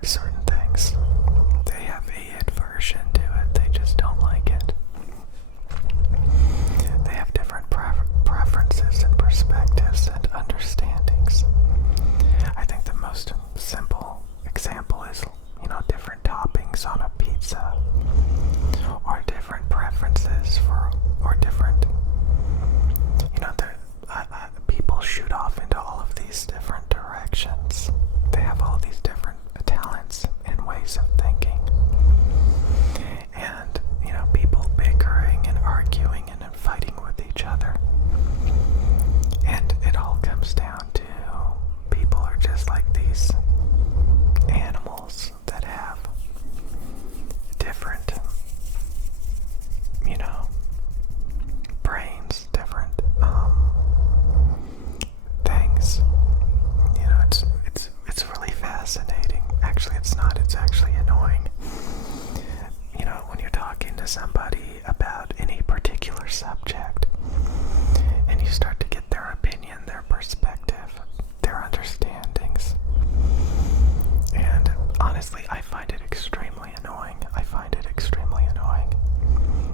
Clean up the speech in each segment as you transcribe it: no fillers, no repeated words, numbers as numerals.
like certain things. They have a aversion to it. They just don't like it. They have different preferences and perspectives and understandings. I think the most simple example is, different toppings on a pizza, or different preferences for, or different, people shoot off into all of these different directions. They have all these different talents and ways of thinking. And, people bickering and arguing and fighting with each other. And it all comes down to people are just like these animals that have different, brains, different things. It's really fascinating. Actually, it's not. It's actually annoying. When you're talking to somebody about any particular subject, and you start to get their opinion, their perspective, their understandings. And honestly, I find it extremely annoying.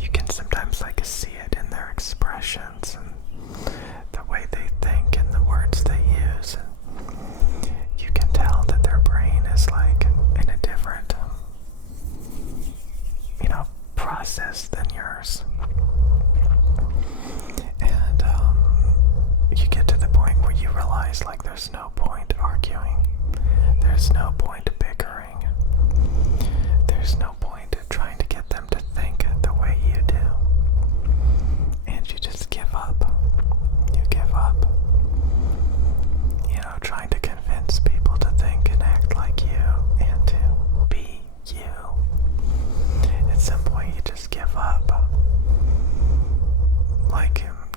You can sometimes see it in their expressions and the way they think and the words they use. And you can tell that their brain is in a different, process than yours. And you get to the point where you realize there's no point arguing. There's no point bickering. There's no point trying to get them to think the way you do. And you just give up. You give up. Trying to convince people to think and act like you and to be you. At some point you just give up.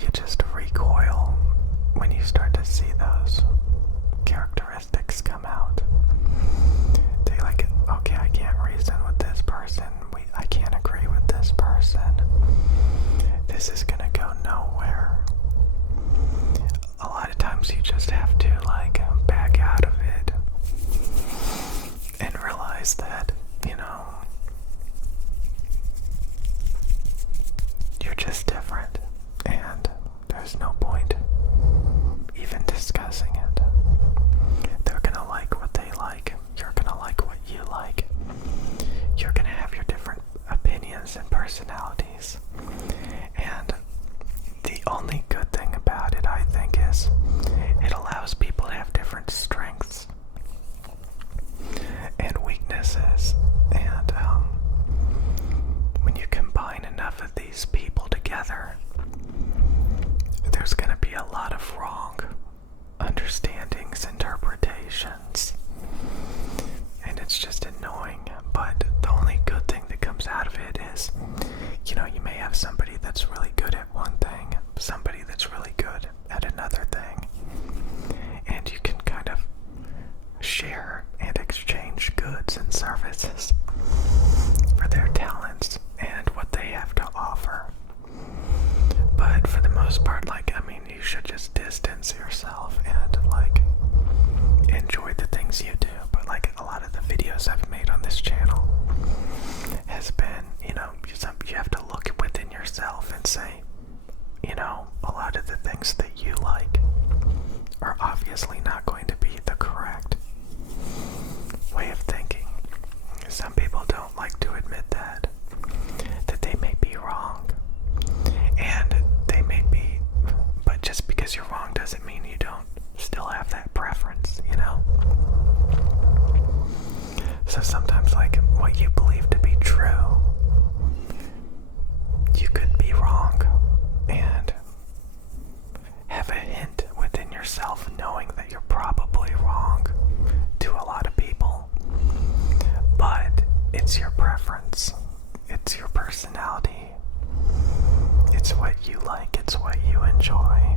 You just recoil when you start to see those characteristics come out. They okay, I can't reason with this person. I can't agree with this person. This is gonna go nowhere. A lot of times you just have to back out of it and realize that, you're just different, and there's no point even discussing it. They're gonna like what they like. You're gonna like what you like. You're gonna have your different opinions and personalities. And the only good thing about it, I think, is it allows people to have different strengths and weaknesses. And when you combine enough of these people together, there's going to be a lot of wrong understandings, interpretations, and it's just annoying. But the only good thing that comes out of it is, you may have somebody that's really good at one thing, somebody that's really good at another thing, and you can kind of share and exchange goods and services for their talents and what they have to offer. But for the most part, you should just distance yourself and enjoy the things you do. But a lot of the videos I've made on this channel has been, you have to look within yourself and say, a lot of the things that you like are obviously not going to be the correct way of thinking. Some people don't like to admit that they may be wrong. And they may be, but just because you're wrong doesn't mean you don't still have that preference, So sometimes, what you believe to be true, you could be wrong, and have a hint within yourself knowing that you're probably wrong to a lot of people. But it's your preference. It's your personality. It's what you like. It's what you enjoy.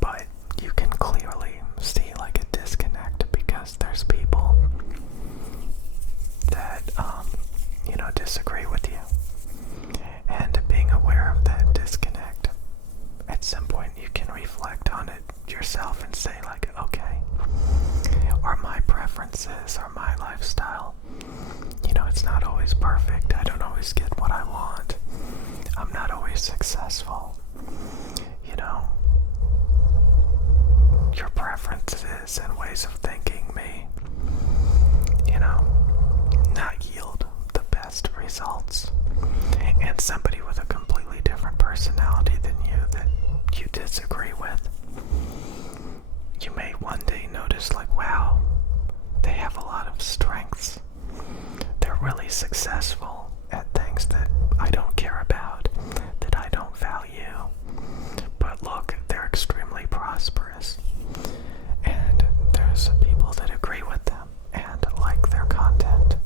But you can clearly see a disconnect because there's people that, disagree with you. And being aware of that disconnect, at some point you can reflect on it yourself and say okay, or my preferences or my lifestyle. You know, it's not always perfect. I don't always get what I want. I'm not always successful. You know, your preferences and ways of thinking may, you know, not yield the best results. And somebody with a completely different personality than you that you disagree with, you may one day notice, like, wow, they have a lot of strengths. They're really successful at things that I don't care about, that I don't value. But look, they're extremely prosperous. And there's people that agree with them and like their content.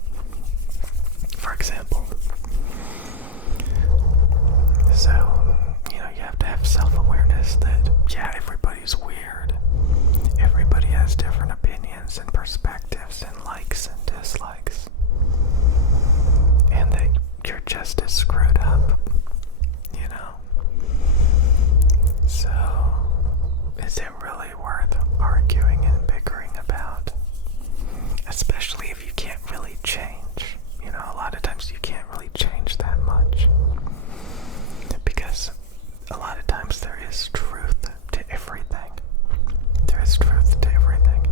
For example, so, you know, you have to have self-awareness that, yeah, everybody's weird. Everybody has different opinions and perspectives and likes and dislikes. And that you're just as screwed up, you know? So, is it really worth arguing and bickering about? Especially if you can't really change. You know, a lot of times you can't really change that much. Because a lot of times there is truth to everything. There is truth to everything.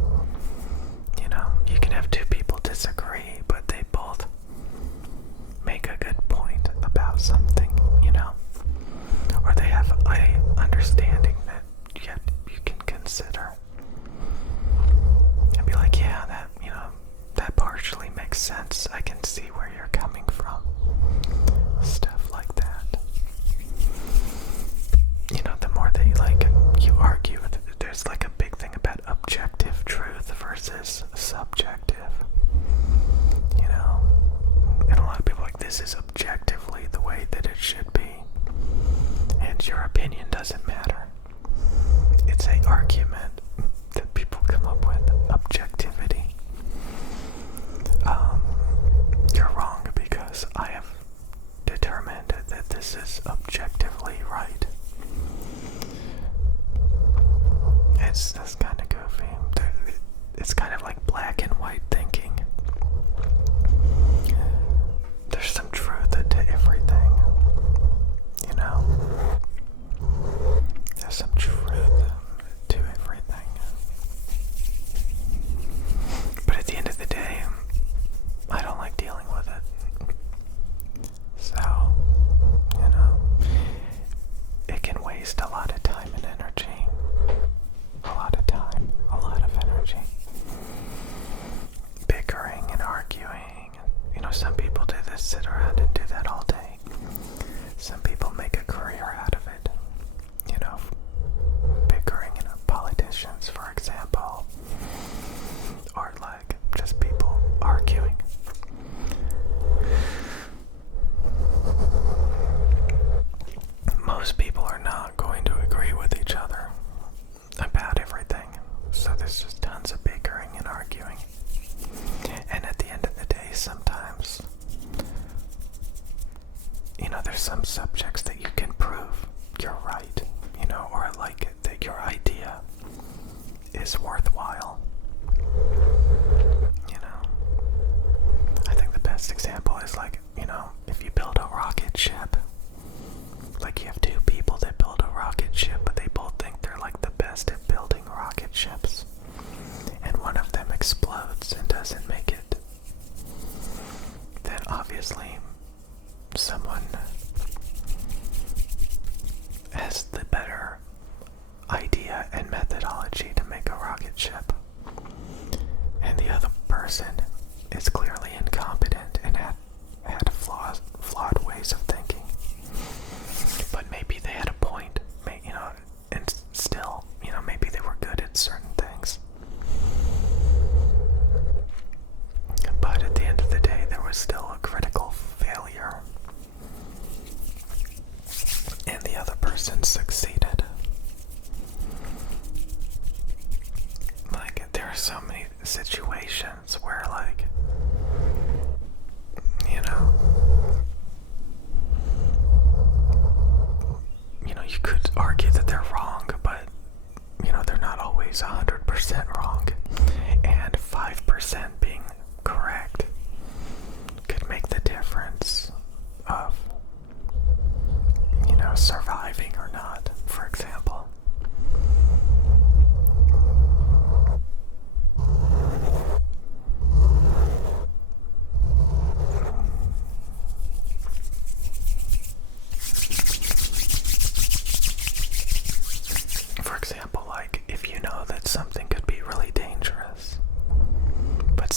You know, you can have two people disagree, but they both make a good point about something, you know? Or they have a understanding that yet you can consider. And be like, yeah, that, you know, that partially makes sense. I can see where you're coming from. Stuff like that. You know, the more that you argue, there's like a big thing about objective truth versus subjective. You know? And a lot of people are like, this is objectively the way that it should be. And your opinion doesn't matter. It's an argument that people come up with. Objectivity. You're wrong because I have determined that this is objectively right. It's just kind of goofy. It's kind of like black and white thinking. There's some truth to everything, you know? There's some truth to everything. But at the end of the day, I don't like dealing with it. So, you know, it can waste a lot of time and energy. A lot of time, a lot of energy. Bickering and arguing. You know, some people do this, sit around and do that all day. Some people make a career out of it. You know, bickering, you know, politicians, for example. Or like just people arguing. Most people are not going to agree with each other about everything. So there's just tons of bickering and arguing. And at the end of the day, sometimes, you know, there's some subjects that you can prove you're right, you know, or like that your idea is worthwhile. You know, I think the best example is like, you know, if you build a rocket ship, like you have two people that build a rocket ship, but they both think they're like the best at building rocket ships. And one of them explodes and doesn't make it. Then obviously someone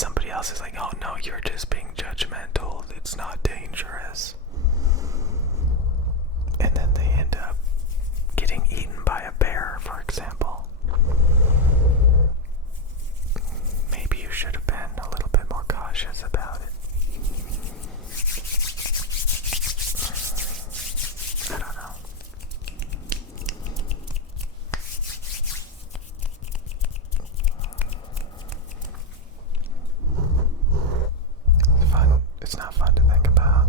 somebody else is like, oh no, you're just being judgmental, it's not dangerous. And then they end up getting eaten by a bear, for example. Maybe you should have been a little bit more cautious about it. I don't know. It's fun. It's not fun to think about.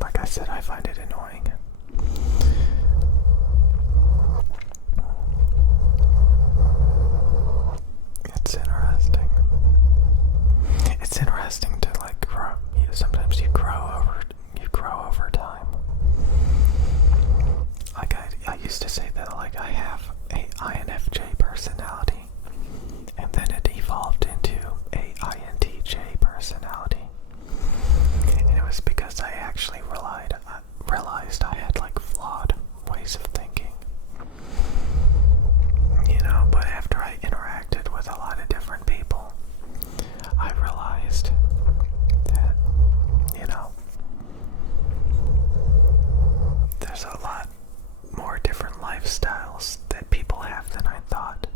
Like I said, I find it annoying. It's interesting. It's interesting to like grow. Sometimes you grow over time. Like I used to say that like I have a INFJ personality, and then it evolved into a INTJ personality. And it was because I actually realized I had like flawed ways of thinking. But after I interacted with a lot of different people, I realized that, there's a lot more different lifestyles that people have than I thought.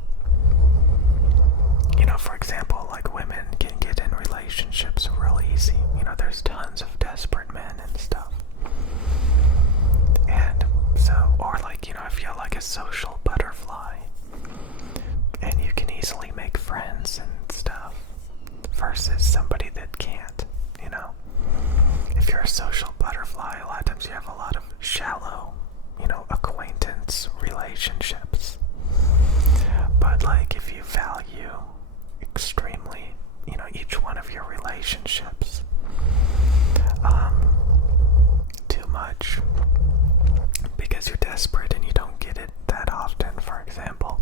For example, like women can get in relationships real easy. There's tons of desperate men and stuff. And so, or like, if you're like a social butterfly, and you can easily make friends and stuff, versus somebody that can't, If you're a social butterfly, a lot of times you have a lot of shallow, acquaintance relationships. But like if you value extremely, each one of your relationships too much, because you're desperate and you don't get it that often, for example,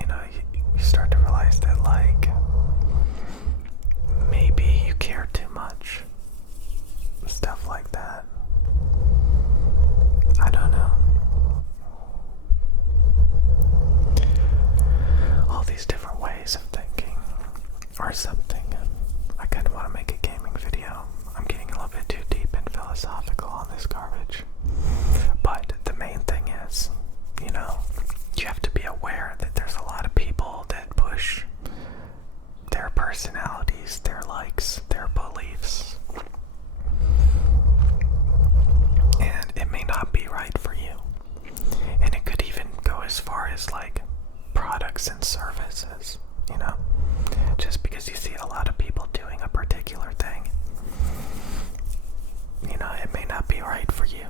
you start to realize that like maybe you care too much, stuff like that. I don't know. All these different ways of thinking or something. I kind of want to make a gaming video. I'm getting a little bit too deep and philosophical on this garbage. But the main thing is, you have to be aware that there's a lot of people that push their personalities, their likes, their beliefs. And it may not be right for you. And it could even go as far as like products and services, just because you see a lot of people doing a particular thing, it may not be right for you.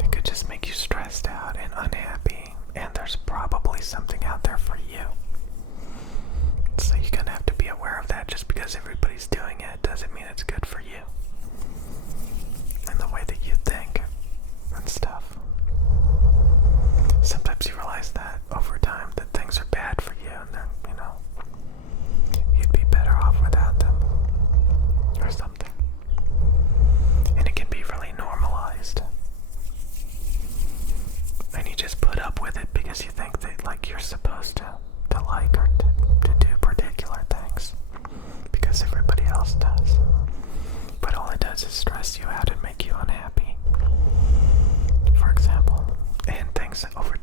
It could just make you stressed out and unhappy, and there's probably something out there for you. So you're gonna have to be aware of that. Just because everybody's doing it doesn't mean it's good for you and the way that you think and stuff. Sometimes you realize that over time that things are bad for you, and then you'd be better off without them or something. And it can be really normalized, and you just put up with it because you think that like you're supposed to like or to do particular things because everybody else does. But all it does is stress you out and make you unhappy, for example. And things over